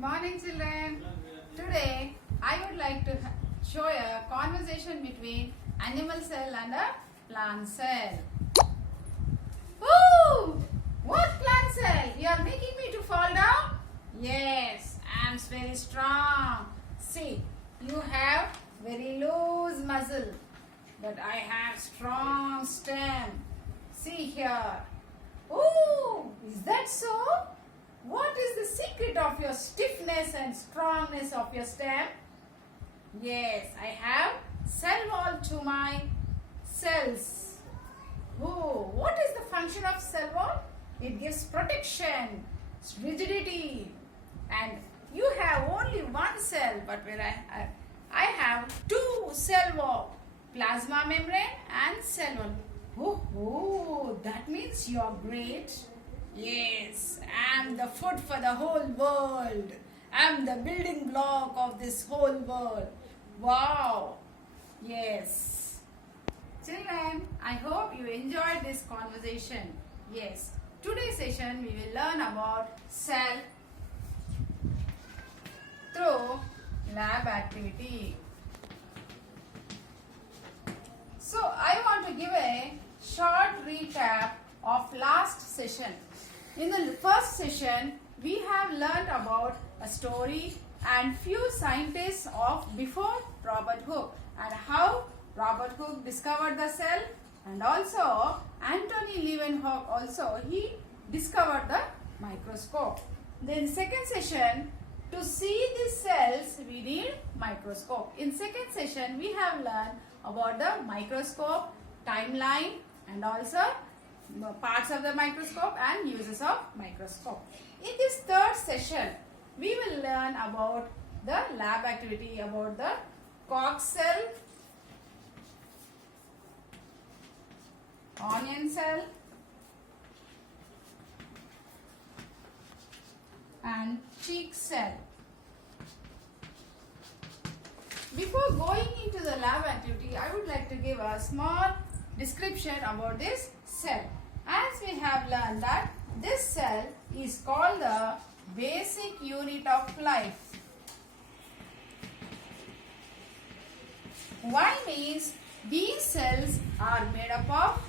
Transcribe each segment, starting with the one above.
Morning children. Today I would like to show a conversation between animal cell and a plant cell. Ooh! What plant cell? You are making me to fall down? Yes, I am very strong. See, you have very loose muscle, but I have strong stem. See here. Ooh, is that so? What is the secret of your stiffness and strongness of your stem? Yes, I have cell wall to my cells. Oh, what is the function of cell wall? It gives protection, rigidity, and you have only one cell, but when I have two cell wall, plasma membrane and cell wall. Oh, that means you are great. Yes, I am the food for the whole world. I am the building block of this whole world. Wow. Yes. Children, I hope you enjoyed this conversation. Yes. Today's session we will learn about cell through lab activity. So I want to give a short recap of last session. In the first session, we have learned about a story and few scientists of before Robert Hooke and how Robert Hooke discovered the cell, and also Anthony Leeuwenhoek also he discovered the microscope. Then second session, to see these cells we need microscope. In second session we have learned about the microscope, timeline, and also parts of the microscope and uses of microscope. In this third session, we will learn about the lab activity, about the Koch cell, onion cell, and cheek cell. Before going into the lab activity, I would like to give a small description about this cell. As we have learned that this cell is called the basic unit of life. Why means these cells are made up of,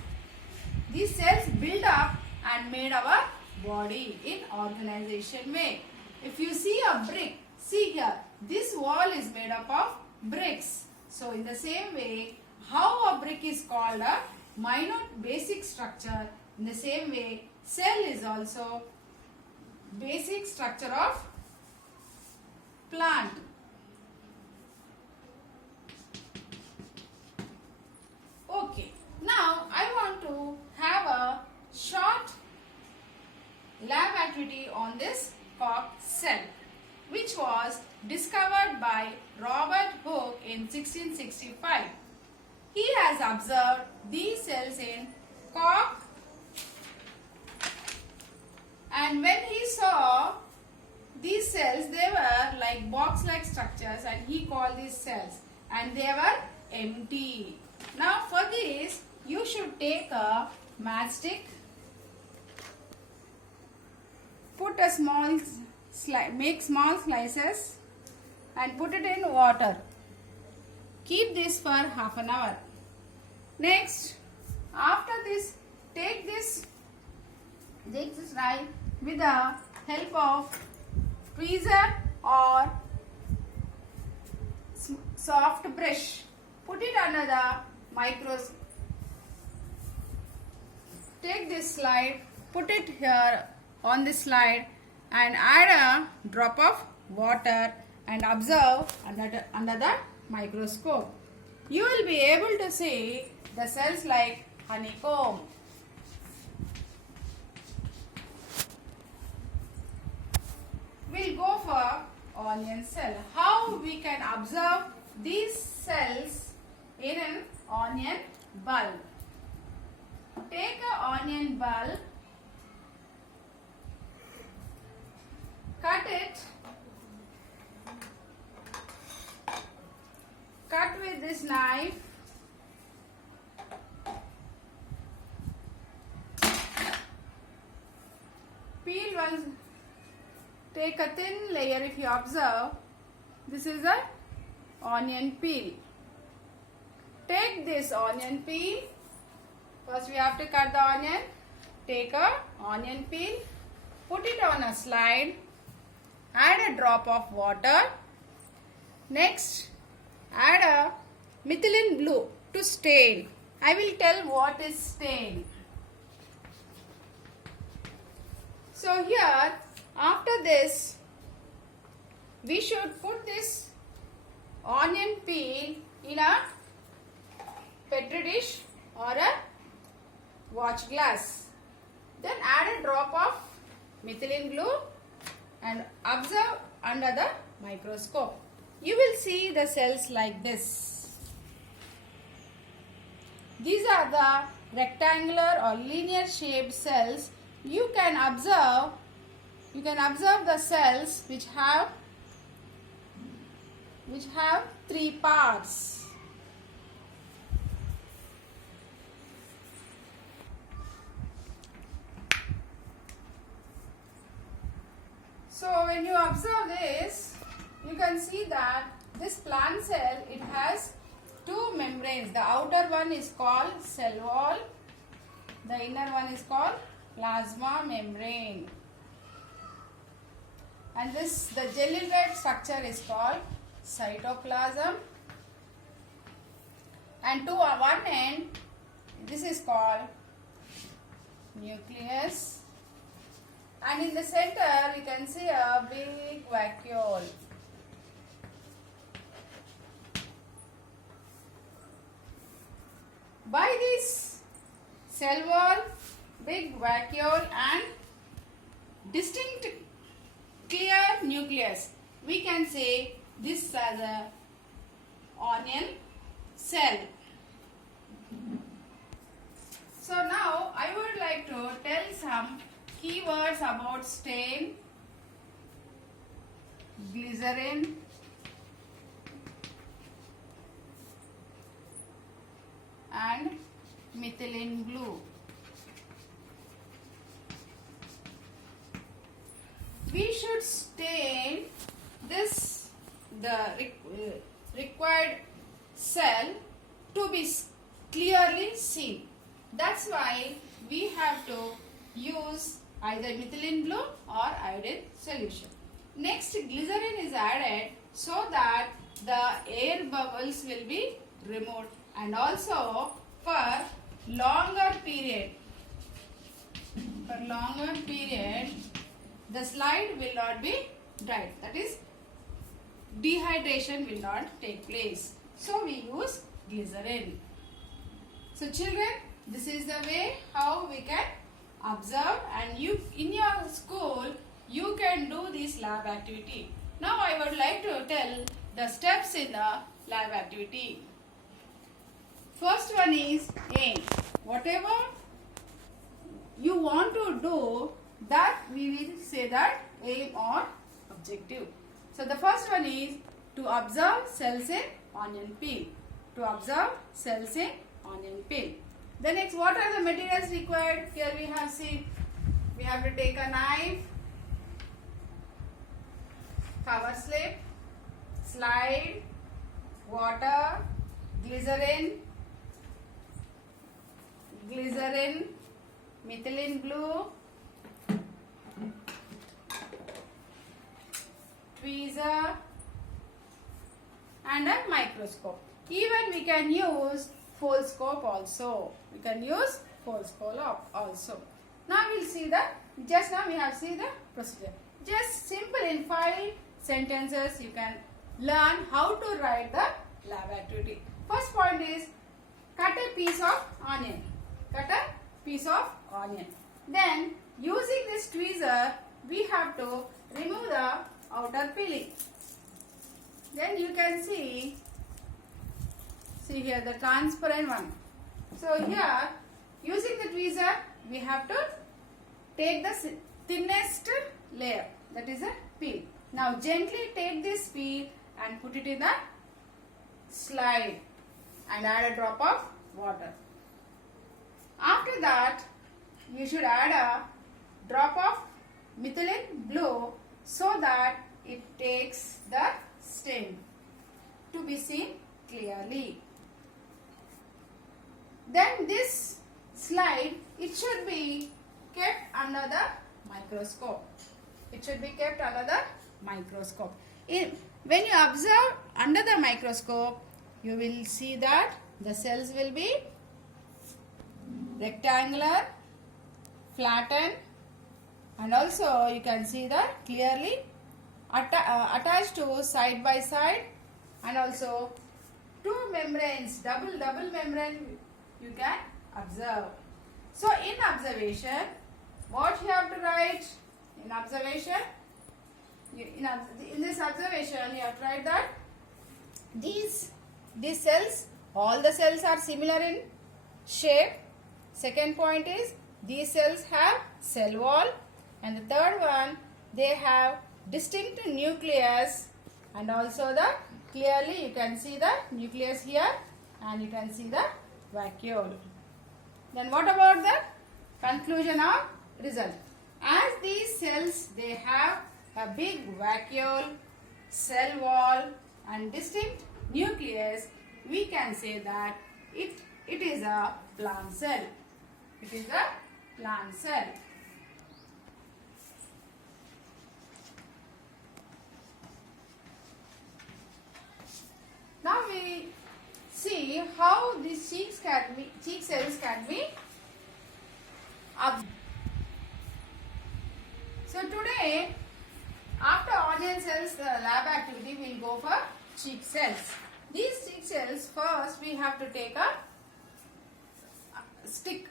these cells build up and made our body in organization way. If you see a brick, see here, this wall is made up of bricks. So in the same way, how a brick is called a minute basic structure, in the same way, cell is also basic structure of plant. Okay, now I want to have a short lab activity on this Koch cell, which was discovered by Robert Hooke in 1665. He has observed these cells in Koch, and when he saw these cells, they were like box-like structures, and he called these cells, and they were empty. Now for this, you should take a matchstick, put a small make small slices and put it in water. Keep this for half an hour. Next, after this, take this right with the help of tweezer or soft brush. Put it under the microscope. Take this slide, put it here on this slide and add a drop of water and observe under the microscope. You will be able to see the cells like honeycomb. We'll go for onion cell. How we can observe these cells in an onion bulb. Take an onion bulb, cut it, cut with this knife, peel one, take a thin layer. If you observe, this is a onion peel. Take this onion peel. First we have to cut the onion. Take a onion peel, put it on a slide, add a drop of water. Next, add a methylene blue to stain. I will tell what is stain. So here, after this, we should put this onion peel in a petri dish or a watch glass. Then add a drop of methylene blue and observe under the microscope. You will see the cells like this. These are the rectangular or linear shaped cells. You can observe the cells which have three parts. So when you observe this, you can see that this plant cell, it has two membranes. The outer one is called cell wall. The inner one is called plasma membrane. And the jelly-like structure is called cytoplasm. And to one end, this is called nucleus. And in the center, you can see a big vacuole. By this cell wall, big vacuole and distinct clear nucleus, we can say this as a onion cell. So now I would like to tell some keywords about stain, glycerin, and methylene blue. We should stain the required cell to be clearly seen. That's why we have to use either methylene blue or iodine solution. Next, glycerin is added so that the air bubbles will be removed, and also for longer period, the slide will not be dried. That is, dehydration will not take place. So we use glycerin. So children, this is the way how we can observe, and you in your school you can do this lab activity. Now I would like to tell the steps in the lab activity. First one is aim. Whatever you want to do, that we will say that aim or objective. So the first one is to observe cells in onion peel. To observe cells in onion peel. The next, what are the materials required? Here we have seen, we have to take a knife, cover slip, slide, water, glycerin, methylene blue, tweezer, and a microscope. Even we can use foldscope also. We can use foldscope also. Now we will see just now we have seen the procedure. Just simple in 5 sentences you can learn how to write the lab activity. First point is cut a piece of onion. Cut a piece of onion. Then using this tweezer we have to remove the outer peeling. Then you can see here the transparent one. So here using the tweezer we have to take the thinnest layer, that is a peel. Now gently take this peel and put it in the slide and add a drop of water. After that you should add a drop of methylene blue so that it takes the stem to be seen clearly. Then this slide, it should be kept under the microscope. It should be kept under the microscope. When you observe under the microscope, you will see that the cells will be rectangular, flattened, and also you can see that clearly attached to side by side, and also two membranes, double membrane you can observe. So in observation, what you have to write in observation? In this observation, you have to write that these cells, all the cells are similar in shape. Second point is these cells have cell wall, and the third one, they have distinct nucleus, and also the clearly you can see the nucleus here, and you can see the vacuole. Then what about the conclusion or result? As these cells, they have a big vacuole, cell wall, and distinct nucleus, we can say that it is a plant cell. It is a plant cell. Now we see how these cheek cells can be observed. So today, after onion cells lab activity, we will go for cheek cells. These cheek cells, first we have to take a stick.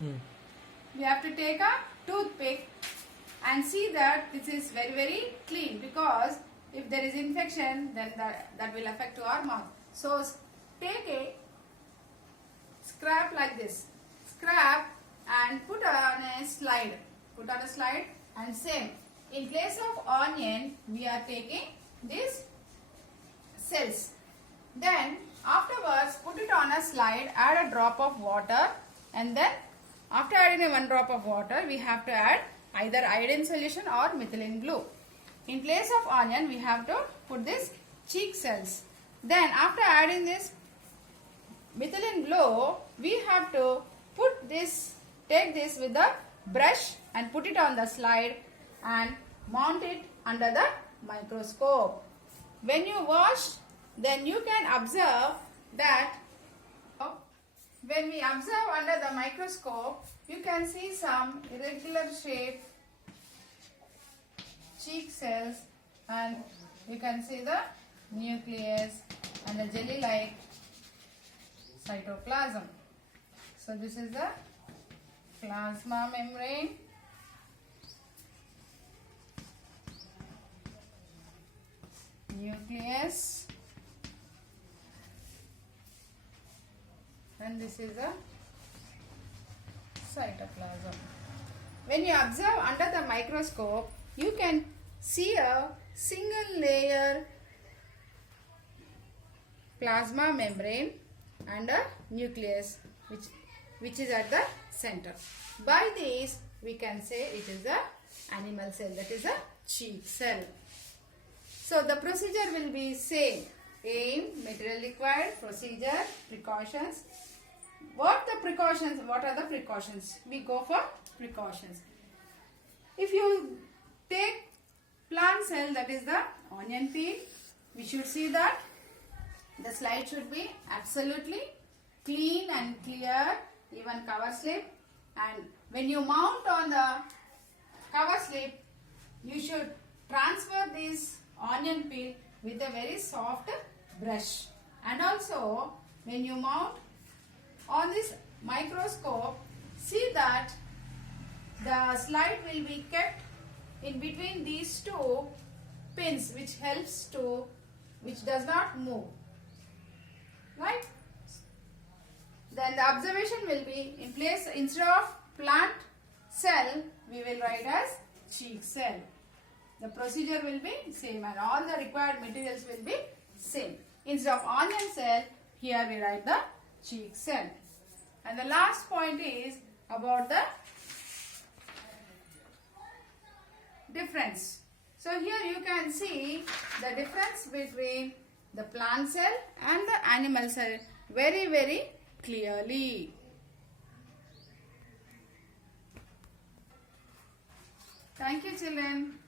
We have to take a toothpick and see that this is very clean, because if there is infection, then that will affect our mouth. So take a scrap like this, scrap, and put on a slide. Put on a slide, and same. In place of onion, we are taking these cells. Then afterwards, put it on a slide, add a drop of water, and then after adding a 1 drop of water, we have to add either iodine solution or methylene blue. In place of onion, we have to put this cheek cells. Then after adding this methylene blue, we have to put this, take this with the brush and put it on the slide and mount it under the microscope. When you wash, then you can observe that when we observe under the microscope, you can see some irregular shape cheek cells, and you can see the nucleus and the jelly-like cytoplasm. So this is the plasma membrane, nucleus, and this is a cytoplasm. When you observe under the microscope, you can see a single layer plasma membrane and a nucleus which is at the center. By this, we can say it is a animal cell, that is a cheek cell. So the procedure will be same. Aim, material required, procedure, precautions. What are the precautions? We go for precautions. If you take plant cell, that is the onion peel, we should see that the slide should be absolutely clean and clear, even cover slip. And when you mount on the cover slip, you should transfer this onion peel with a very soft brush. And also, when you mount on this microscope, see that the slide will be kept in between these two pins, which does not move, right? Then the observation will be, in place, instead of plant cell, we will write as cheek cell. The procedure will be same and all the required materials will be same. Instead of onion cell, here we write the cheek cell. And the last point is about the difference. So here you can see the difference between the plant cell and the animal cell very, very clearly. Thank you, children.